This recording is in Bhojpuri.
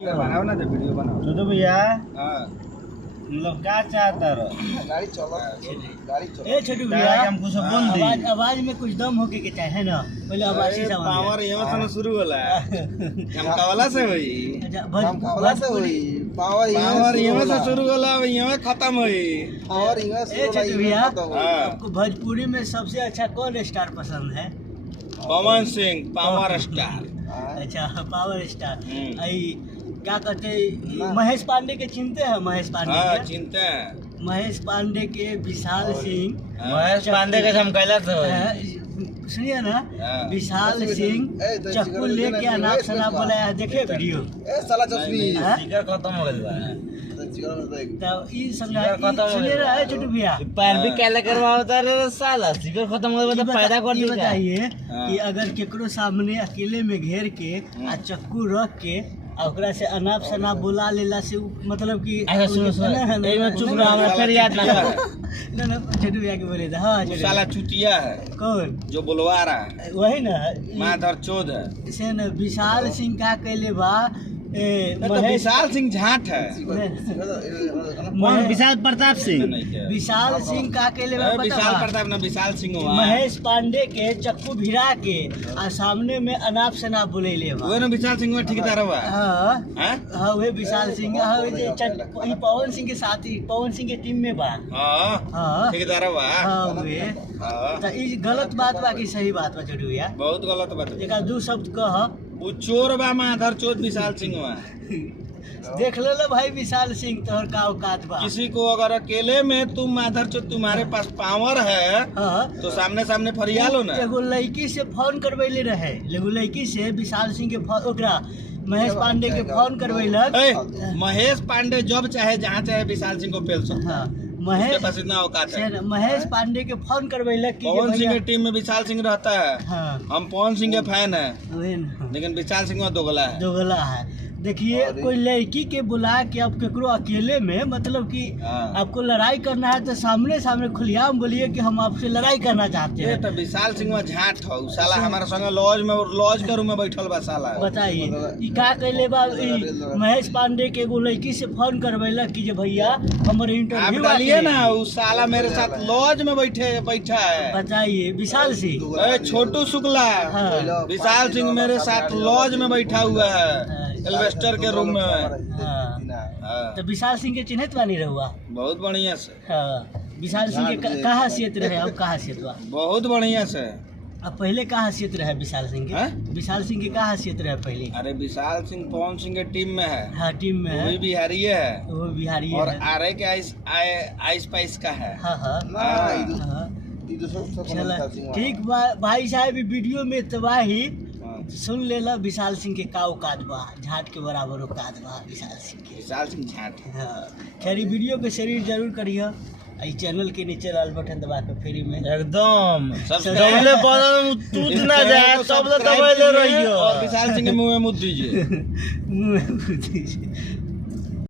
बनाओ ना, तो वीडियो बनाओ। छोटू भैया हाँ मतलब क्या चाहता रहो? गाड़ी चलो, गाड़ी चलो। ए छोटू भैया हम कुछ बोल दी आवाज में कुछ दम होके के चाहे ना पहले आवाज से समझ पावर यहाँ से शुरू होला है। चमकावला से हुई, चमकावला से हुई। पावर यहाँ से शुरू होला, यहाँ खत्म हुई। और यहाँ से ए छोटू भैया हाँ। आपको भोजपुरी में सबसे अच्छा कौन स्टार पसंद है? Pawan Singh power star. अच्छा पावर स्टार। हम्म। आई क्या कहते हैं, महेश पांडे के चिंते हैं? महेश पांडे हाँ के? चिंता है। महेश पांडे के विशाल सिंह महेश पांडे का चमकैला तो सुनिए ना, हाँ। विशाल सिंह चक्कू लेके अनाप शनाप बोला है, देखे वीडियो? साला चश्मी हाँ? स्पीकर खत्म हो गइल बा। तो ई समझा सुनिए ना ए छोटू भैया, पैर भी कैले करवावता रे साला, स्पीकर खत्म हो गइल बा, फायदा कर ये दी। बताइए हाँ। कि अगर केकरो सामने अकेले में घेर के आ चक्कू रख के आ ओकरा से अनाप शनाप बोला लेला से मतलब कि अच्छा सुनो सुनो, एक मिनट चुप रहो, हमरा फिर याद ना कर। ना ना छोटू भैया के बोले था। हाँ छोटू साला भैया। चुतिया है कौन? जो बुलवा रहा है, वही ना माधर चोद है। से न विशाल सिंह का कहले बा तो विशाल सिंह झाट है। कौन? विशाल प्रताप सिंह। विशाल सिंह का कहले बा पता विशाल बा? प्रताप ना विशाल सिंह हुआ। महेश पांडे के चक्कू भिड़ा के आ सामने में अनाप शनाप बोले बा। वो ना विशाल सिंह में ठेकेदार हुआ। हाँ हैं? हाँ वही विशाल सिंह। हाँ वही जे ई पवन सिंह के साथी, पवन सिंह के टीम में बा। हाँ हाँ ठेकेदार हुआ। हाँ वे हाँ। तो ई गलत बात बा कि सही बात बा छोटू भैया? बहुत गलत बात है। एक दू शब्द कह। वो चोर बा माधर चोद विशाल सिंह हुआ। देख ले लो भाई विशाल सिंह तोहर का औकात बा। किसी को अगर अकेले में तुम माधर चोद तुम्हारे पास पावर है हाँ तो सामने सामने फरिया लो ना। एगो लड़की से फोन करवैले रहे, एगो लड़की से विशाल सिंह के फोन, ओकरा महेश पांडे के फोन करवैलक। ए, महेश पांडे जब चाहे जहाँ चाहे विशाल सिंह को पेल सकता है। हाँ उसके महेश पास इतना औकात है। से महेश पांडे के फोन करवैलक कि पवन जे सिंह की भैया। टीम में विशाल सिंह रहता है। हाँ हम पवन सिंह के फैन है, वही ना, लेकिन विशाल सिंह में दोगला है। दोगला है। देखिए कोई लड़की के बुला के आप केकरो अकेले में मतलब कि हाँ। आपको लड़ाई करना है तो सामने सामने खुलेआम बोलिए कि हम आपसे लड़ाई करना चाहते ये हैं। तो विशाल सिंह में झाट हो साला, हमारे संगे लॉज के रूम में बैठल बा साला। बताइए ई का कहले बा? ई महेश पांडे के एगो लड़की से फोन करवैलक कि जे भैया हमारे आप इंटरव्यू डालिए ना, उस साला मेरे साथ लॉज में बैठा है। बताइए विशाल सिंह। ए, छोटू शुक्ला हाँ। विशाल सिंह मेरे साथ लॉज में बैठा हुआ है, एल्वेस्टर के रूम में। हाँ। हाँ, तो विशाल सिंह के चिन्हित बानी रहुआ? बहुत बढ़िया से, हाँ। विशाल सिंह के का हैसियत रहे, अब का हैसियत बा? बहुत बढ़िया से। अब पहले का हैसियत रहे विशाल सिंह के? हैं? विशाल सिंह के का हैसियत रहे पहले? अरे विशाल सिंह पवन सिंह के टीम में है, हाँ टीम में वो है, भी बिहारी है वो बिहारी और है। आरे के आइस पाइस का है। हाँ हाँ हाँ। हाँ। चला ठीक बा भाई साहब, ई वीडियो में तबाही सुन लेला विशाल सिंह के का औकात बा, झाट के बराबर औकात बा विशाल सिंह के। विशाल सिंह झाट है। हाँ खैर ई वीडियो के शेयर जरूर करिए। इस चैनल के नीचे लाल बटन दबा के फ्री में एकदम सब्सक्राइब डबले बदन टूट ना जाए, तब ले दबाइले रहियो। और विशाल सिंह के मुंह में मुद्द दीजिए। मुंह में